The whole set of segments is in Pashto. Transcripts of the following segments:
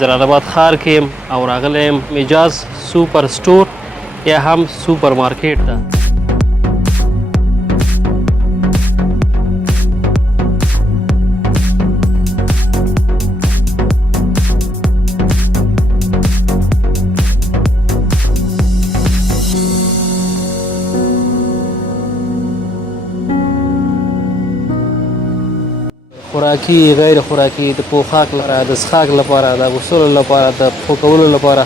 جلال آباد ښار کې یم او راغلی یم مجاز سوپر سټور یا هم سوپر مارکیټ ته. خوراکي غیر خوراکي د پوښاک لپاره د څښاک لپاره د اغوستلو لپاره د پښو کولو لپاره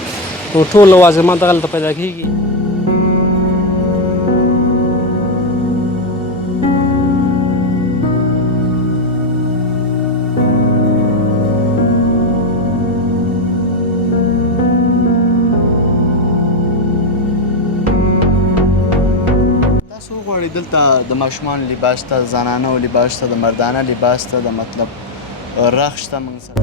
نو ټول لوازمات دغلته پیدا کېږي. تاسو وغواړئ دلته د ماشومانو لباس ته، زنانو لباس ته، د مردانه لباس ته، د مطلب رخ شته موږ سره.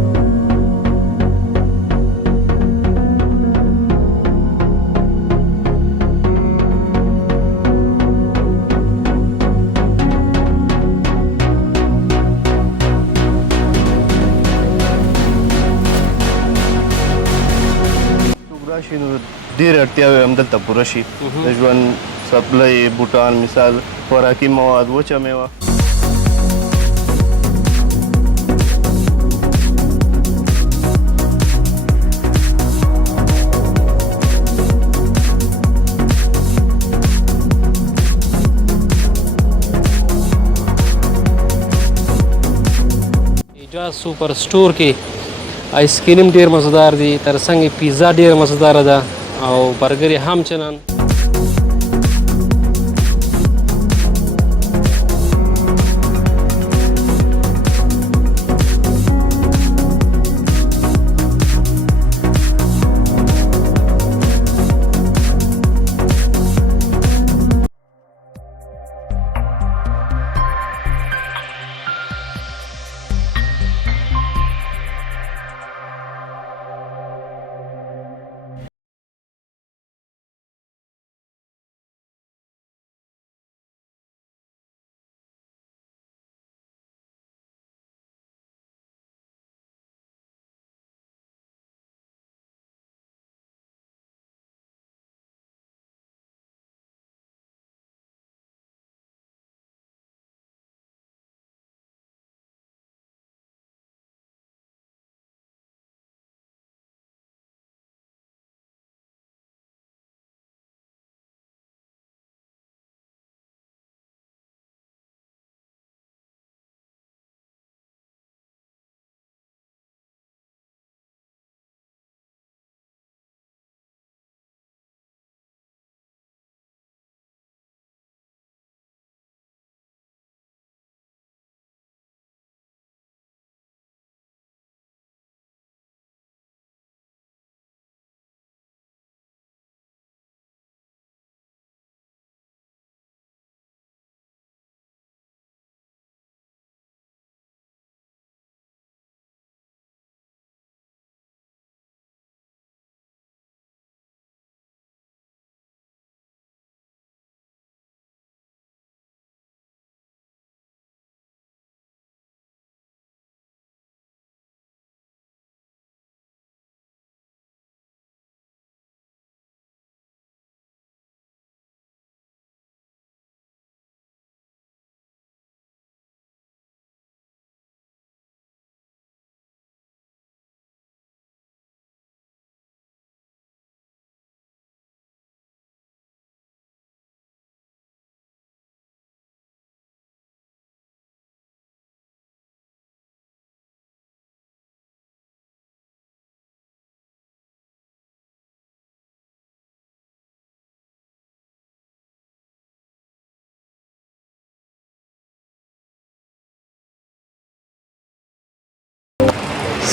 څوک راشي نو ډېرې اړتیاوې همدلته پوره شي. د ژوند څپلۍ، بوټان، مثال خوراکي مواد، وچه میوه. مجاز سوپر سټور کې آیس کریم ډېر مزهدار دي، ترڅنګ یې پیزا ډېره مزهداره ده او برګر یې هم چنان.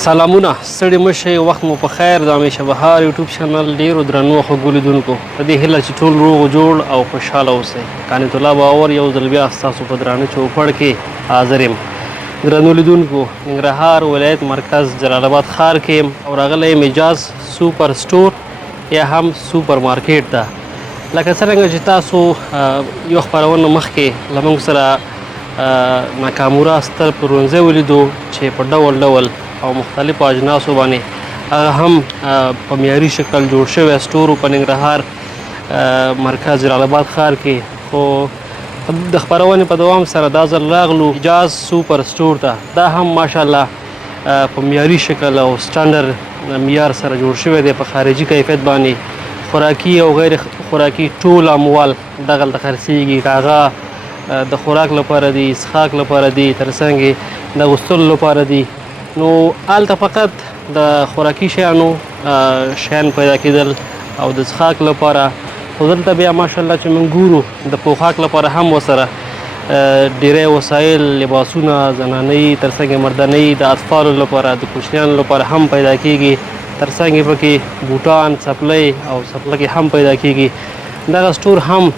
سلامونه، ستړي مه شئ، وخت مو په خیر. د همیشه بهار یوټیوب چینل ډېرو درنو خوږو لیدونکو په دې هیله چې ټول روغ جوړ او خوشحاله اوسئ. قانت الله باور یو ځل بیا ستاسو په درانه چوپړ کې حاضر یم. درنو لیدونکو، ننګرهار ولایت مرکز جلال آباد ښار کې یم او راغلی مجاز سوپر سټور یا هم سوپر مارکیټ ته. لکه څرنګه چې تاسو یو خپرونه مخکې له موږ سره ناکاموره ستر پلورنځی ولیدو چې په ډول ډول او مختلفو اجناسو باندې هغه هم په معیاري شکل جوړ شوی سټور په ننګرهار مرکز جلال آباد ښار کې. خو د خپرونې په دوام سره دا ځل راغلو حجاز سوپر سټور ته. دا هم ماشاءالله په معیاري شکل او سټانډرډ معیار سره جوړ شوی دی په خارجي کیفیت باندې. خوراکي او غیر خوراکي ټول اموال دغلته خرڅېږي، که هغه د خوراک لپاره دي، څښاک لپاره دي، تر څنګ د اغوستلو لپاره دي. نو هلته فقط د خوراکي شیانو شیان پیدا کېدل او د څښاک لپاره. خو دلته بیا ماشاءالله چې موږ ګورو د پوښاک لپاره هم ورسره ډېری وسایل، لباسونه، زنانه‌یي تر څنګ مردانه‌یي د اطفالو لپاره، د کوچنیانو لپاره هم پیدا کېږي. تر څنګ پکې بوټان، څپلۍ او څپلکې هم پیدا کېږي. دغه سټور هم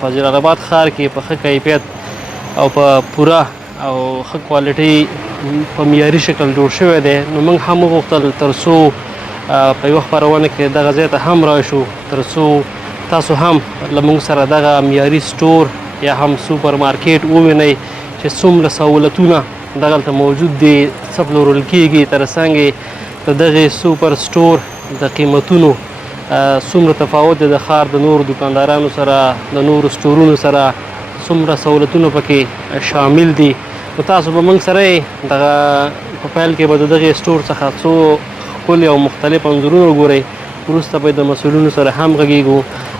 په جلال آباد ښار کې په ښه کیفیت او په پوره او ښه کوالټۍ په معیاري شکل جوړ شوی دی. نو موږ هم وغوښتل تر څو په یوه خپرونه کې دغه ځای ته هم راشو، تر څو تاسو هم له موږ سره دغه معیاري سټور یا هم سوپر مارکیټ ووینئ چې څومره سهولتونه دغلته موجود دي، څه پلورل کېږي، تر څنګ د دغې سوپر سټور د قیمتونو څومره تفاوت دی د ښار د نورو دکاندارانو سره، د نورو سټورونو سره، څومره سهولتونه پکې شامل دي. نو تاسو به موږ سره دغه په پیل کې به د دغې سټور څخه څو ښکلي او مختلف انځورونه وګورئ. وروسته به د مسؤلینو سره هم غږیږو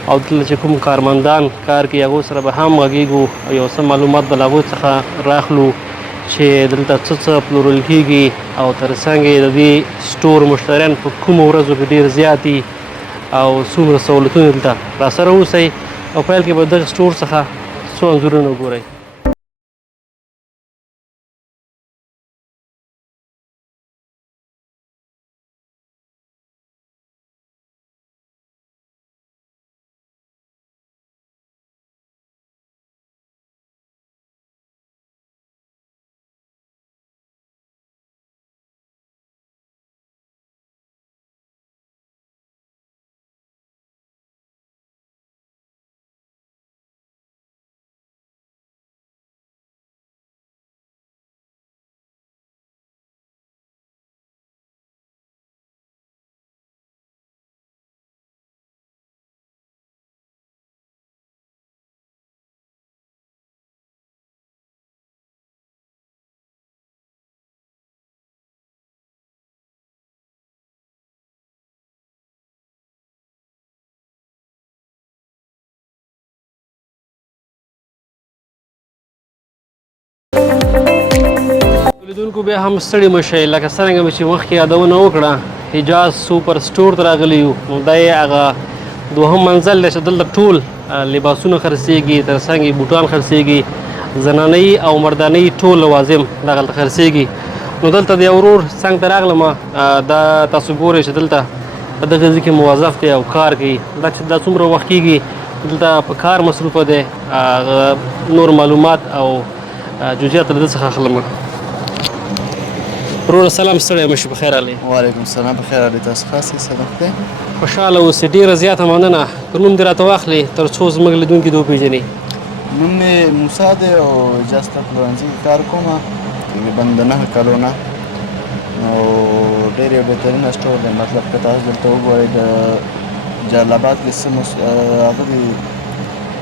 او دلته چې کوم کارمندان کار کوي هغو سره به هم غږیږو او یو څه معلومات به له هغوی څخه راخلو چې دلته څه پلورل کېږي او تر څنګ د دې سټور مشتریان په کومو ورځو کې ډېر زیات دي او څومره سهولتونه دلته راسره اوسئ. او پیل کې به دغه سټور څخه څو انځورونه وګورئ. لیدونکو بیا هم ستړي مه شئ. لکه څرنګه مې چې مخکې یادونه وکړه حجاز سوپر سټور ته راغلي یو. نو دا یې هغه دوهم منزل دی چې دلته ټول لباسونه خرڅېږي، تر څنګ بوټان خرڅېږي، زنانه‌یي او مردانه‌یي ټول لوازم دغلته خرڅېږي. نو دلته د یو ورور څنګ ته راغلم. دا تاسو ګورئ چې دلته په دغه ځای کې موظف دی او کار کوي. دا څومره وخت کېږي دلته په کار مصروفه دی. نور معلومات او جزئیات له ده څخه اخلم. وروره سلام، ستړی مه شي، په خیر راغلی. وعلیکم السلام، په خیر راغلی. تاسو ښه یاست؟ صدق دی. خوشحاله اوسئ. ډېره زیاته مننه. که نوم دې راته واخلې تر څو زموږ لیدونکي دې وپېژني. نوم مې موسی دی او حجاز ته پلورنځي کې کار کوم تقریبا د 9 کالو نه. نو ډېر یو بهترینه سټور دی. مطلب که تاسو دلته وګورئ د جلال آباد کې څه هغه دي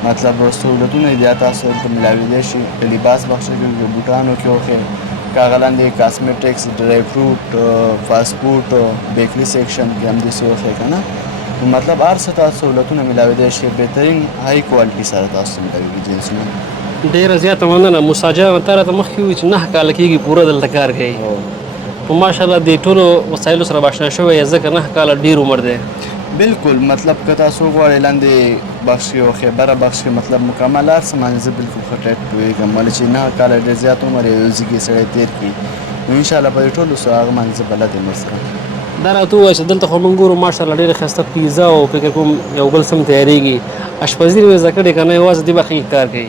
مطلب سهولتونه دي تاسو دلته ملاویدلی شي. که لباس بخشه کې، که بوټانو کې وښې، که هغه لاندې کاسمیټکس، ډرای فروټ، فاسټ فوډ، بیکري سیکشن کې همداسې وښې که نه. نو مطلب هر څه تاسو سهولتونه ملاویدلی شي. بهترین های کوالټي سره تاسو ملاویږي جنسونه. ډېره زیاته مننه. موسی جان تا راته مخکې وویل چې 9 کاله کېږي پوره دلته کار کوي. په ماشاءالله د ټولو وسایلو سره به اشنا شوی یې، ځکه 9 کاله ډېر عمر دی. بالکل. مطلب که تاسو وغواړئ لاندې بخش کې او خیبره بخش کې مطلب مکمل هر څه باندې زه بالکل ښه ټیټ پوهېږم. ولې چې 9 کاله ډېر زیات عمر یو ځای کې سړی تېر کړي. نو انشاءالله په دې ټولو څه هغه باندې زه بلد یم ورسره. دا راته ووایه چې دلته خو موږ ګورو ماشاءالله ډېره ښایسته پیزا او فکر کوم یو بل څه هم تیارېږي. اشپزي دې زده کړې که نه یوازې دې برخه کې کار کوي؟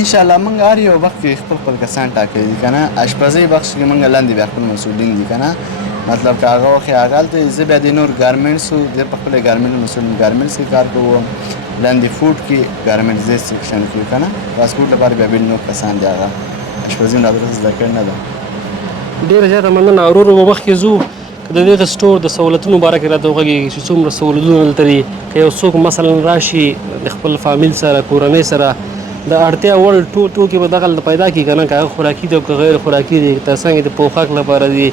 انشاءالله موږ هر یو وخت کې خپل کسان ټاکلي دي که نه. اشپزۍ بخش کې موږ لاندې بیا خپل مسؤلین دي که نه. مطلب که هغه وخت هغه هلته زه بیا د نور ګارمنټسو زه په خپله ګارمنټ مسؤل ګارمنټس کې کار کوم. لاندې فوډ کې ګارمنټ زی سیکشن کې که نه. فاسټ فوډ لپاره بیا بل نور کسان دي. هغه اشپزي مې راته زده کړې نه ده. ډېره زیاته مننه. ورورو به مخکې ځو که د دغه سټور د سہولتونو باره کې راته وغږېږي چې څومره سہولتونه دلته دي که یو څوک مثلا راشي د خپل فامیل سره کورنۍ سره د اړتیا وړ ټوکې به دغه پیدا کړي که نه که هغه خوراکي دي او که غیر خوراکي دي که څنګه د پوښاک لپاره دي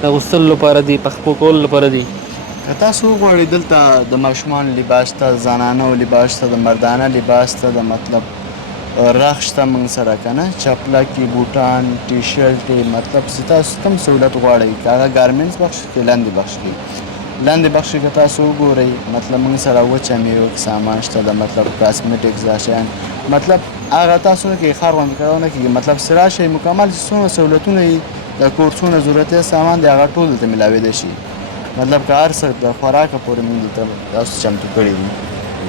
د اغوستلو لپاره دي پخپو کولو لپاره دي. که تاسو وغواړئ دلته د ماشومانو لباس ته، زنانو لباس ته، د مردانه لباس ته، د مطلب رخ شته موږ سره که نه، چپلکې، بوټان، ټي شرټې، مطلب چې تاسو کوم سهولت غواړئ که هغه ګارمنټس بخش کې لاندې بخش کې لاندې بخش کې که تاسو وګورئ مطلب موږ سره وچه میوه سامان شته د مطلب کاسمیټکس دا شیان مطلب هغه تاسو نه کې خار غوندې کار نه کېږي مطلب چې راشئ مکمل چې څومره سهولتونه یي د کور څومره ضرورتي سامان دی هغه ټول دلته میلاویدی شي مطلب که هر څه د خوراکه پورې موږ دلته تاسو چمتو کړي دي.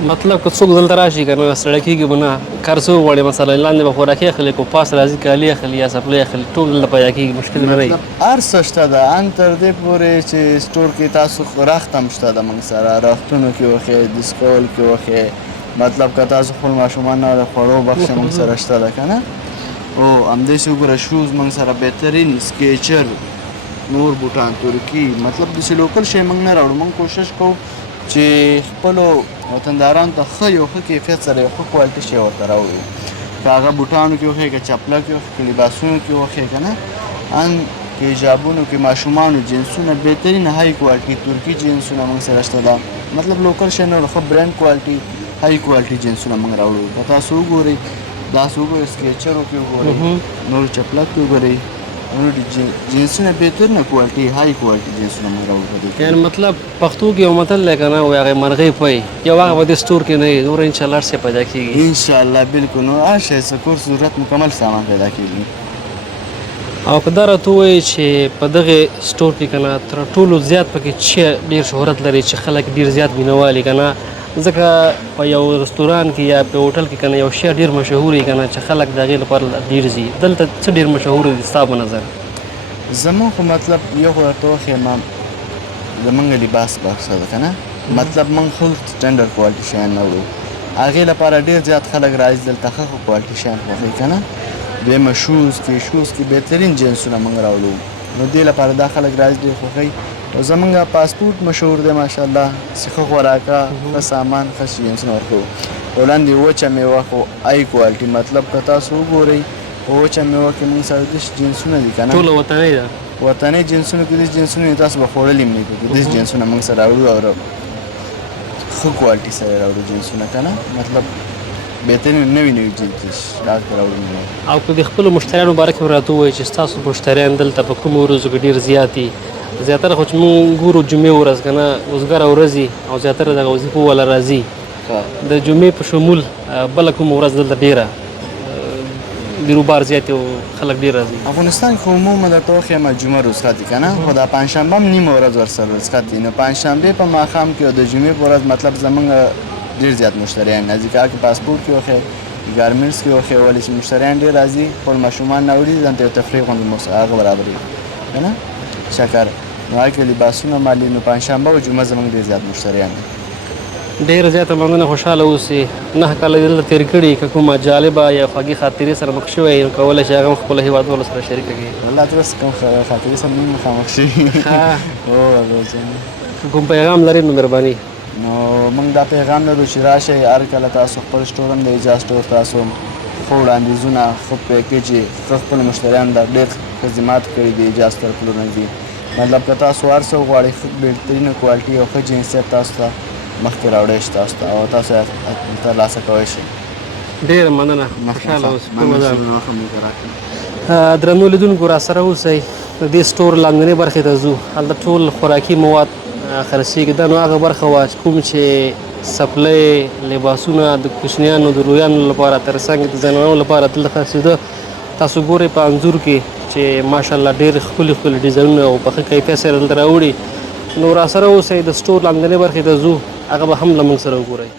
مطلب که څوک دلته راشي که نه ستړی کېږي به نه کار څه وغواړي مثلا لاندې به خوراکي اخلي که پاس راځي کالي اخلي یا څپلۍ اخلي ټول دلته پیدا کېږي مشکل نه دی. مطلب هر څه شته ده ان تر دې پورې چې سټور کې تاسو رخت هم شته ده موږ سره رختونو کې وښې ډسکول کې وښې مطلب که تاسو خپل ماشومانو د خوړو بخش موږ سره شته ده که نه او همداسې وګوره شوز موږ سره بهترین سکیچر نور بوټان ترکي مطلب داسې لوکل شی موږ نه راوړو موږ کوشش کوو چې خپلو وطندارانو ته ښه یو ښه کیفیت سره یو ښه کوالټي شی ورته راوړو که هغه بوټانو کې وښې که چپله کې وښې که لباسونو کې وښې که نه ان که حجابونو کې ماشومانو جنسونه بهترین های کوالټي ترکي جنسونه موږ سره شته ده مطلب لوکل شی نه ښه برانډ کوالټي های کوالټي جنسونه موږ راوړو که تاسو وګورئ داسې وګورئ سکیچرو کې وګورئ نور چپله کې وګورئ نور جنسونه بهترینه کوالټي های کوالټي جنسونه موږ راوړو یعنې مطلب پښتو کې یو متل دی که نه وایي هغې مرغۍ پی یو هغه به دې سټور کې نه وي نور انشاءالله هر څه پیدا کېږي انشاءالله بالکل نور هر شی څه کور ضرورت مکمل سامان پیدا کېږي. او که دا راته ووایي چې په دغې سټور کې که نه تر ټولو زیات پکې څه ډېر شهرت لري چې خلک ډېر زیات مینوال که نه ځکه په یو رستوران کې یا په هوټل کې که نه یو شی ډېر مشهور وي که نه چې خلک د هغې لپاره ډېر ځي دلته څه ډېر مشهور دي ستا په نظر؟ زموږ خو مطلب یو خو درته وښیم زموږ لباس بخښه ده که نه مطلب موږ خو سټنډرډ کوالټي شیان نه وړو هغې لپاره ډېر زیات خلک راځي دلته ښه ښه کوالټي شیان خوښوي که نه دویمه شوز کې بهترین جنسونه موږ راوړو نو دې لپاره دا خلک راځي ډېر خوښوي او زموږ پاسپورټ مشهور دی ماشاءالله چې ښه خوراکه ښه سامان ښه جنسونه ورکوو وړاندې وچه میوه خو های کوالټي مطلب که تاسو وګورئ په وچه میوه کې موږ سره داسې جنسونه دي که نه ټوله وطنۍ ده وطنۍ جنسونو کې داسې جنسونه دي تاسو به خوړلي هم نه کړو داسې جنسونه موږ سره راوړو او ښه کوالټي سره راوړو جنسونه که نه مطلب بهترین نوي جنس راوړو او که د خپلو مشتریانو باره کې راته ووایي چې ستاسو مشتریان دلته په کومو ورځو کې ډېر زیات دي زیاتره خو چې موږ ګورو جمعې ورځ که نه اوزګاره ورځ او زیاتره دغه وظیفو والا راځي د جمعې په شمول بله کومه ورځ دلته ډېره بیروبار زیات او خلک ډېر راځي افغانستان کې عموما درته وښیم جمعه رخصت دي که نه خو دا پنجشنبه هم نیمه ورځ ورسره رخصت دي نو پنجشنبې په ماښام کې او د جمعې په ورځ مطلب زموږ ډېر زیات مشتریان راځي که هغه پاسپورټ کې وښې ګارمنټس کې وښې ولې چې مشتریان ډېر راځي خپل ماشومان راوړي ځان ته یو تفریح غوندې هغه برابروي که نه شکر نو هغه کې لباسونه مالي نو پنجشنبه او جمعه زموږ ډېر زیات مشتریان دي. ډېره زیاته مننه خوشحاله اوسې 9 کاله دې دلته تېر کړي که کومه جالبه یا خوږې خاطرې سره مخ شوی نو کولی شي هغه هم خپلو هېوادوالو سره شریکه کړي. والله ته اوس کوم خاطرې سره نه مخامخ شوي که کوم پیغام لرې نو مهرباني نو موږ دا پیغام لرو چې راشئ هر کله تاسو خپل سټور هم د ایجاز سټور تاسو ښه وړاندیزونه ښه پیکیج ښه خپلو مشتریانو ته ډېر خدمات کړي دي ایجاز طرفونه دي مطلب که تاسو هر څه وغواړئ ښه بهترینه کوالټي او ښه جنسیت تاسو ته مخکې راوړی شي تاسو ته او تاسو یې ترلاسه کولی شئ. ډېره مننه خوشحاله اوسئ. درنو لیدونکو راسره اوسئ د دې سټور لاندنۍ برخې ته ځو هلته ټول خوراکي مواد خرڅېږي دا نو هغه برخه وه کوم چې سپلۍ لباسونه د کوچنیانو د لویانو لپاره تر څنګ د زنانو لپاره دلته خرڅېده تاسو ګورئ په انځور کې چې ماشاءالله ډېر ښکلي ښکلي ډیزاینونه او په ښه کیفیت سره دلته راوړي نو راسره اوسئ د سټور لاندنۍ برخې ته ځو هغه به هم له موږ سره وګورئ.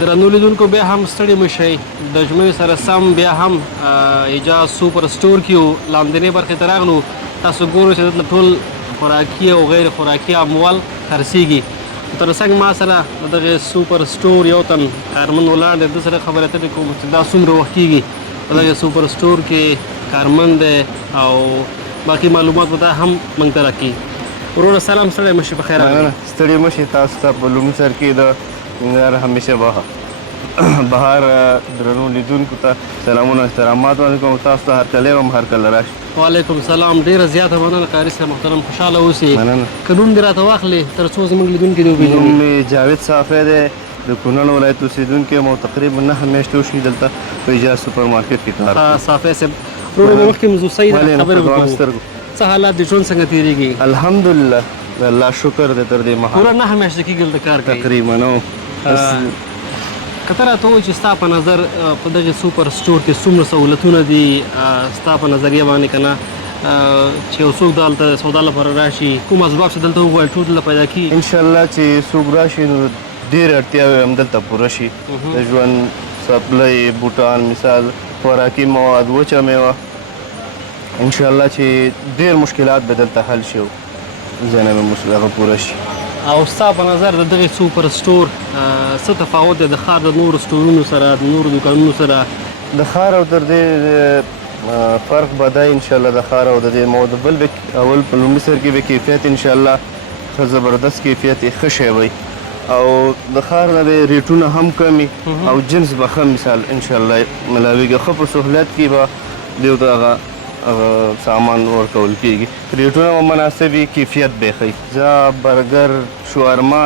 درنو لیدونکو بیا هم ستړي مه شئ د جمعې سره سم بیا هم ایجاز سوپر سټور کې وو لاندنۍ برخې ته راغلو تاسو ګورو چې دلته ټول خوراکي او غیر خوراکي اموال خرڅېږي تر څنګ ما سره د دغې سوپر سټور یو تن کارمن ولاړ دی د سره خبرې اترې کوم چې دا څومره وخت کېږي په دغې سوپر سټور کې کارمن دی او باقي معلومات به دا هم موږ ته راکړي وروره سلام ستړی مه شي په خیر راغلی ستړي مه شئ تاسو ته په لومړي سر کې د ننګرهار همیشه بهار درنو لیدونکو ته سلامونه احترامات وړاندې کوم تاسو ته هرکلی وم هرکله راشئ وعلیکم سلام ډیره زیاته مننه قاري صاحب محترم خوشحاله اوسئ مننه که نوم دې راته واخلې تر څو زموږ لیدونکي دې وپېژني نوم مې جاوید صافی دی د کونړ ولایت اوسېدونکی یم او تقریبا 9 میاشتې وشوي دلته په ایجاز سوپر مارکېټ کې کار کوم صافی صاحب وروره به مخکې موضوع صحیح ده خبرې وکړو څه حالات د ژوند څنګه تېرېږي الحمدلله د الله شکر دی تر دې مهال پوره 9 میاشتې کېږي دلته کار کوي تقریبا نو که ته راته ووایې چې ستا په نظر په دغې سوپر سټور کې څومره سهولتونه دي ستا په نظریه باندې که نه چې یو څوک دلته سودا لپاره راشي کوم اسباب چې دلته وغواړي ټول دلته پیدا کېږي انشاءالله چې څوک راشي نو ډېرې اړتیاوې هم دلته پوره شي د ژوند څپلۍ بوټان مثال خوراکي مواد وچه میوه انشاءالله چې ډېر مشکلات به دلته حل شي او ځینې به هغه پوره شي او ستا په نظر د دغې سوپر سټور څه تفاوت دی د ښار د نورو سټورونو سره د نورو دوکانونو سره د ښار او تر دې فرق به دی انشاءالله د ښار او د دې مواد بل به اول په لومړي سر کې به کیفیت انشاءالله ښه زبردست کیفیت یې ښه شی وی او د ښار نه به ریټونه هم کمي او جنس به ښه مثال انشاءالله ملاویږي ښه په سهولت کې به دیو ته هغه سامان ورکول کېږي ریټونه به مناسب وي کیفیت به ښه زه برګر شوارما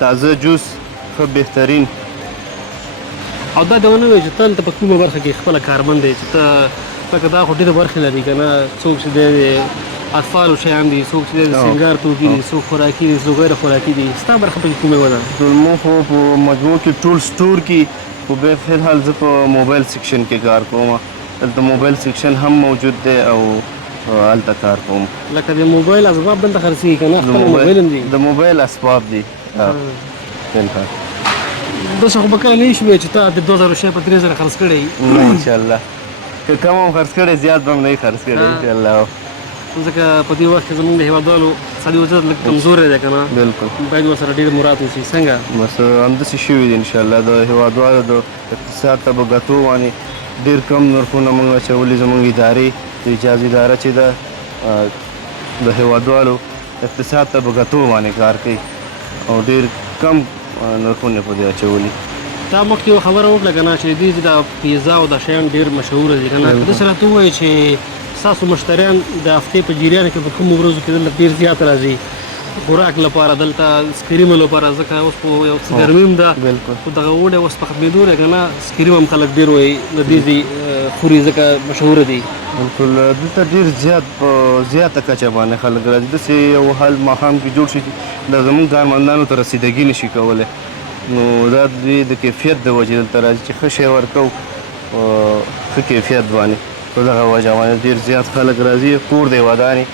تازه جوس ښه بهترین او دا دې ونه وایي چې ته هلته په کومه برخه کې خپله کارمند دی چې ته لکه دا خو ډېرې برخې لري که نه څوک چې دی د اطفالو شیان دي څوک چې دی د سینګار توکي دي څوک خوراکي دي څوک غیر خوراکي دي ستا برخه پکې کومې وه ده زموږ خو په مجموع کې ټول سټور کې خو بیا فلحال زه په موبایل سیکشن کې کار کوم دلته موبایل سیکشن هم موجود دی او هلته کار کوم لکه د موبایل اسباب دلته خرڅېږي که نه خپل موبایل هم دي د موبایل اسباب دي فلحال داسې خو به کله نه شي وایي چې ته د 2000 شی په 3000 خرڅ کړی نه انشاءالله که کم هم خرڅ کړی زیات به هم نه خرڅ کړی انشاءالله ځکه په دې وخت کې زموږ د هېوادوالو سړي وضعیت لږ کمزوری دی که نه بلکل باید ورسره ډېر مراد وشي څنګه بس همداسې شوي دي انشاءالله د هېوادوالو د اقتصاد ته به ګټو باندې ډېر کم نرخونه موږ اچولي زموږ ادارې د اجازه اداره چې ده د هېوادوالو اقتصاد ته به ګټو باندې کار کوي او ډېر کم نرخونه په دې اچولي تا مخکې یوه خبره وکړه که نه چې دې دا پیزا او دا شیان ډېر مشهوره دي که نه داسې راته ووایي چې ستاسو مشتریان د هفتې په جریان کې په کومو ورځو کې دلته ډېر زیات راځي خوراک لپاره دلته سکریم لپاره ځکه اوس په یو څه ګرمي هم ده خو دغه اوړی اوس په ختمېدو دی که نه سکریم هم خلک ډېر وایي د دې خوري ځکه مشهوره دي بلکل دلته ډېر زیات په زیاته کچه باندې خلک راځي داسې یو حال ماښام کې جوړ شي چې دا زموږ کارمندانو ته رسیدګي نشي کولی نو دا د کیفیت د وجې دلته راځي چې ښه شی ورکوو ښه کیفیت باندې په دغه وجه باندې ډېر زیات خلک راځي کور دی ودانې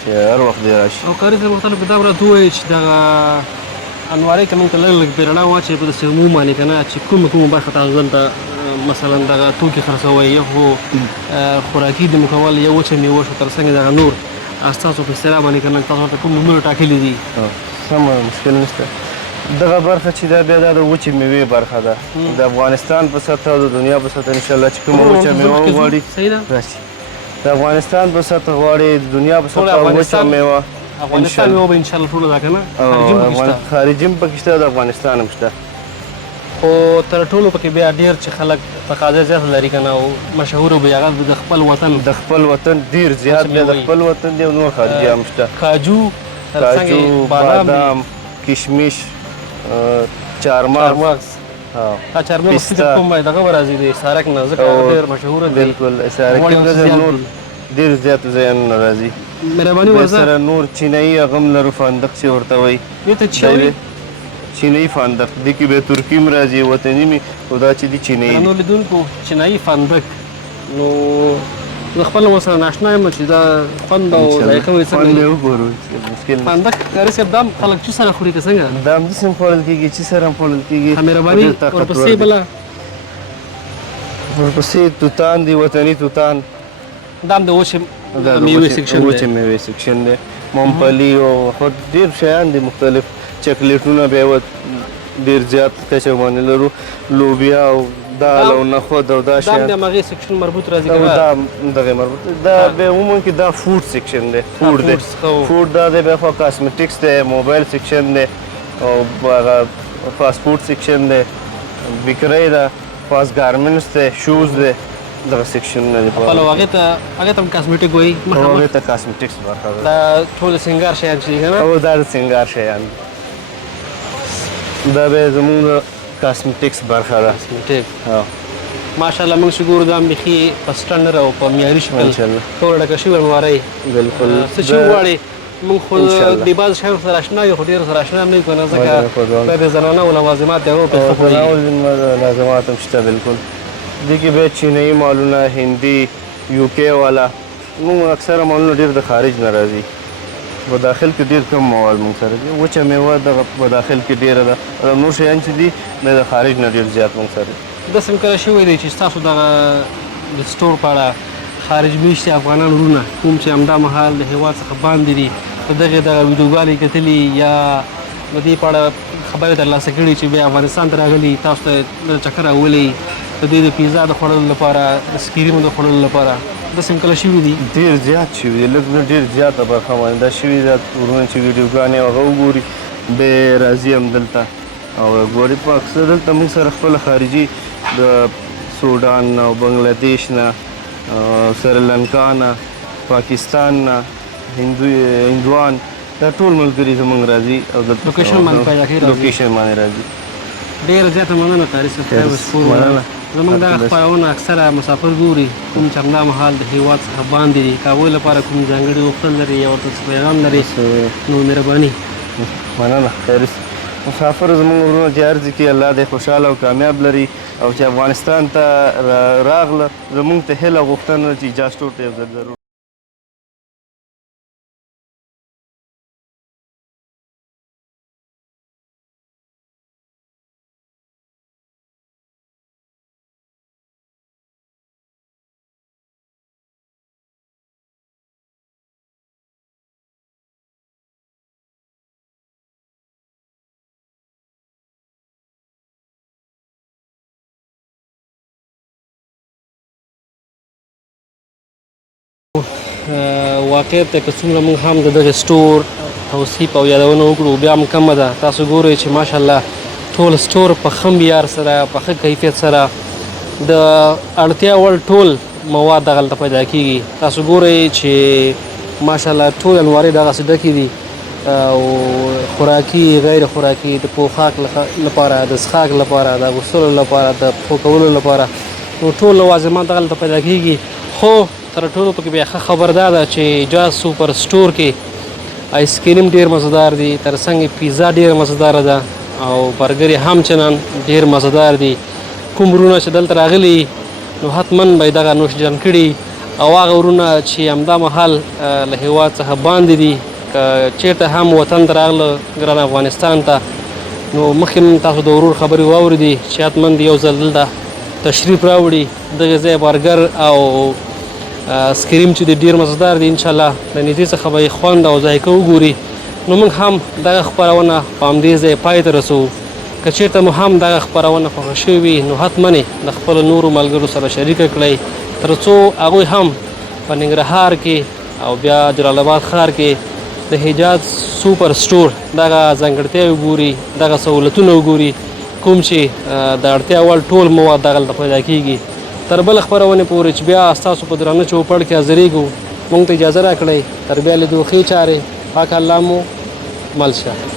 چې هر وخت دی راشي او قاري صاحب مختلف دا راته ووایي چې دغه انوارۍ که موږ ته لږ لږ بیرڼه واچوي په داسې عموم باندې که نه چې کومه برخه تاسو دلته مثلا دغه توکي خرڅوئ یا خو خوراکي دي مو کول یا وچه میوه شو تر څنګ دغه نور ستاسو په اصطلاح باندې که نه تاسو ورته کوم نومونه ټاکلي دي سمه مشکل نشته دغه برخه چې دا بیا دا د وچې میوې برخه ده د افغانستان په سطحه او د دنیا په سطحه انشاءالله چې کومه وچه میوه وغواړي راشي د افغانستان په سطحه غواړي د دنیا په سطحه وچه میوه افغانستان میوه به انشاءالله ټوله ده که نه خارجي هم پکې شته د افغانستان هم شته خو تر ټولو پکې بیا ډېر چې خلک تقاضا زیاته لري که نه او مشهوره به هغه د خپل وطن د خپل وطن ډېر زیات بیا د خپل وطن دی او نور خارجي هم شته کاجو بادام کشمش چارمغز دا چارمغز فکر کوم باید دغه به راځي د سارک نه ځکه ډېر مشهوره دی بلکل سارک نور ډېر زیات ځایونه راځي مهرباني ورځه سره نور چینایي هغه هم لرو فندق چې ورته وایي دې ته چې وایي چینایي فندق دې کې به ترکي هم راځي وطني مې خو دا چې دي چینایي نو لیدونکو چینایي فندق نو زه خپله ورسره ناشنا یم چې دا خوند او ذایقه به یې خوند څنګه یې وګورو مشکل نه پانده کاري صاحب دا هم خلک چې سره خوري که څنګه دا همداسې هم خوړل کېږي چې سره هم خوړل کېږي مهرباني ډېر طاقتور ورپسې دي. بله ورپسې توتان دي وطني توتان دا هم د وچې دا د میوې سیکشن وچې دی میوې سیکشن دی ممپلي او خو ډېر شیان دي مختلف چاکلیټونه بیا یې ډېر زیات کچه باندې لرو لوبیا او دال او نخود او دا دا هم شیان د همغې سیکشن مربوط راځي او که دا دغه مربوط دا بیا عموما کې دا فوډ سیکشن دی فوډ دی foods ښه و. فوډ دا دی بیا خو کاسمیټکس دی موبایل سیکشن دی او هغه فاسټ فوډ سیکشن دی بیکرۍ ده فاسټ ګارمنټس دی شوز دی دغه سیکشنونه دي خپله هغې ته هم کاسمیټک وایي مخامخ هغې ته کاسمیټکس برخه ده دا ټول سنګار شیان چې دي که نه او دا د سنګار شیان دي دا بیا زموږ د کاسمیټکس برخه ده کاسمیټک او ماشاءالله موږ چې ګورو دا هم بیخي په سټنډر او په معیاري شکل انشاءالله. ټوله ډکه شوې المارۍ بالکل څه چې وغواړې موږ خو انشاءالله. د بعضو شیانو سره اشنا یو خو ډېرو سره اشنا هم نه یو که نه وجه ځکه خو ځوان. دا د زنانهو لوازمات دی هغه پرې ښه پوهېږي. تناول لازمات هم شته بالکل دې کې بیا چینایي مالونه هندي یوکې والا موږ اکثره مالونه ډېر د خارج نه راځي په داخل کې ډېر کم مواد موږ سره دي وچه میوه دغه په داخل کې ډېره ده او نور شیان چې دي دا د خارج نه ډېر زیات موږ سره دي داسې هم کله شوی دی چې ستاسو دغه د سټور په اړه خارج میشتي افغانان وروڼه کوم چې همدا مهال د هېواد څخه باندې دي په دغې دغه ویډیوګانې کتلي یا د دې په اړه خبرې ترلاسه کړي چې بیا افغانستان ته راغلي تاسو ته د چکر راولي د دوی د پیزا د خوړلو لپاره د سکیرینو د خوړلو لپاره داسې هم کله شوي دي ډېر زیات شوي دي لږ نه ډېر زیاته برخه باندې دا شوي دي ورونه چې ویډیوګانې هغه وګوري بیا راځي هم دلته او ګوري په اکثر دلته موږ سره خپله خارجي د سودان نه او بنګلادیش نه سریلانکا نه پاکستان نه هندوان دا ټول ملګري زموږ راځي او دلته لوکیشن باندې پیدا کوي راځي. لوکیشن باندې راځي ډېره زیاته مننه قاري صاحب خیر وشکور مننه. زموږ دغه خپرونه اکثره مسافر ګوري کوم چې همدا مهال د هېواد څخه باندې دي که هغوی لپاره کوم ځانګړي غوښتل لري یا ورته څه پیغام لري نو مهرباني مننه خیر مسافر زموږ ورونه چې عرض کړي الله دې خوشحاله او کامیاب لري او چې افغانستان ته راغله زموږ ته هیله غوښتنه چې جاز ټور ته یو ځل ضرور واقعیت ته که څومره موږ هم د دغه سټور توصیف او یادونه وکړو بیا هم کمه ده تاسو ګورئ چې ماشاءالله ټول سټور په ښه معیار سره په ښه کیفیت سره د اړتیا وړ ټول مواد دغلته پیدا کیږي تاسو ګورئ چې ماشاءالله ټول المارۍ دغسې ډکې دي او خوراکي غیر خوراکي د پوښاک لپاره د څښاک لپاره د اغوستلو لپاره د پښو کولو لپاره نو ټول لوازمات دغلته پیدا کیږي خو تر ټولو پکې بیا ښه خبر دا ده چې جاز سوپر سټور کې آیس کریم ډېر مزهدار دي تر څنګ پیزا ډېره مزهداره ده او برګر یې هم چنان ډېر مزهدار دي کوم وروڼه چې دلته راغلي نو حتما به یې دغه نوشجان کړي او هغه وروڼه چې همدا مهال له هېواد څخه باندې دي که چېرته هم وطن ته راغله ګران افغانستان ته نو مخکې هم تاسو د ورور خبرې واورېدې چې حتما د یو ځل دلته تشریف راوړي دغه ځای برګر او سکریم چې د ډېر مزدار دي انشاءالله د نږدې څخه به یې خوند او ذایقه وګوري نو موږ هم دغه خپرونه په همدې ځای پای ته رسوو که چېرته مو هم دغه خپرونه خوښه شوې وي نو حتما د خپلو نورو ملګرو سره شریکه کړئ تر څو هغوی هم په ننګرهار کې او بیا جلال آباد ښار کې د حجاز سوپر سټور دغه ځانګړتیاوې وګوري دغه سهولتونه وګوري کوم چې د اړتیا وړ ټول مواد دغلته پیدا کیږي تر بل خپرونې پورې چې بیا ستاسو په درانه چوپړ کې حاضرېږو موږ ته اجازه راکړئ تر بیا لیدو ښې چارې پاک الله مو مل شه